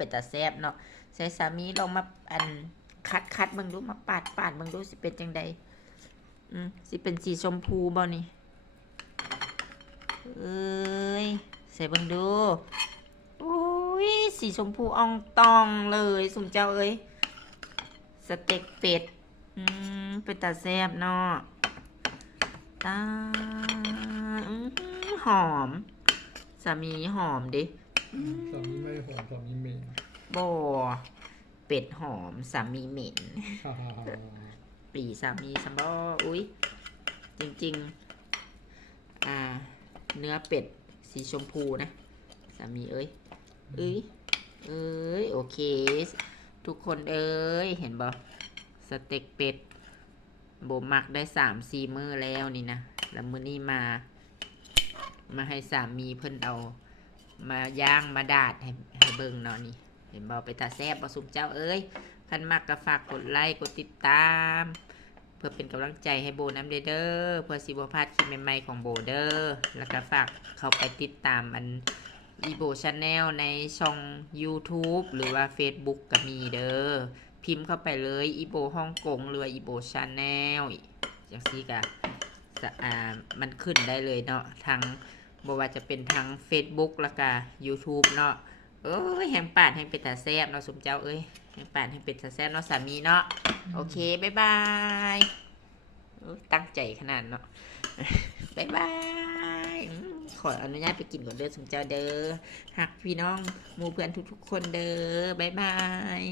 เป็นตาแซ่บเนาะใส่สามีลองมาอันคัดเบิ่งดูมาปาดเบิ่งดูสิเป็นจังใดสิเป็นสีชมพูบ่นี่เอ้ยใส่เบิ่งดูอุ้ยสีชมพูอ่องตองเลยสมเจ้าเอ้ยสเต็กเป็ดเป็นตาแซ่บเนาะตาหอมสามีหอมดิสามีไม่หอมสามีเหม็นบ่เป็ดหอมสามีเหม็นปีสามีซัมบออุ้ยจริงๆเนื้อเป็ดสีชมพูนะสามีเอ้ยโอเคทุกคนเอ้ยเห็นบ่สเต็กเป็ดโบมักได้3-4 มื้อแล้วนี่นะแล้วมื้อนี้มาให้สามีเพิ่นเอามาย่างมาดาดให้เบิ่งเนาะนี่เห็นบ่ไปตาแซ่บบ่สุมเจ้าเอ้ยคันมักก็ฝากกดไลค์กดติดตามเพื่อเป็นกำลังใจให้โบน้ำเด้อเพื่อสิบ่พลาดคลิปใหม่ๆของโบเด้อแล้วก็ฝากเข้าไปติดตามอีโบชาแนลในช่อง YouTube หรือว่า Facebook ก็มีเด้อพิมพ์เข้าไปเลยอีโบฮ่องกงหรืออีโบชาแนลจังซี่ก็มันขึ้นได้เลยเนาะทางบ่ว่าจะเป็นทาง Facebook แล้วก็ YouTube เนาะแห่งปาดแห่งเป็นตาแซ่บเนาะสมเจ้าเอ้ยแห่งปาดแห่งเป็นตาแซ่บเนาะสามีเนาะโอเคบ๊ายบายตั้งใจขนาดเนาะบ๊ายบายขออนุญาตไปกินก่อนเด้อสมเจ้าเด้อหักพี่น้องหมู่เพื่อนทุกๆคนเด้อบ๊ายบาย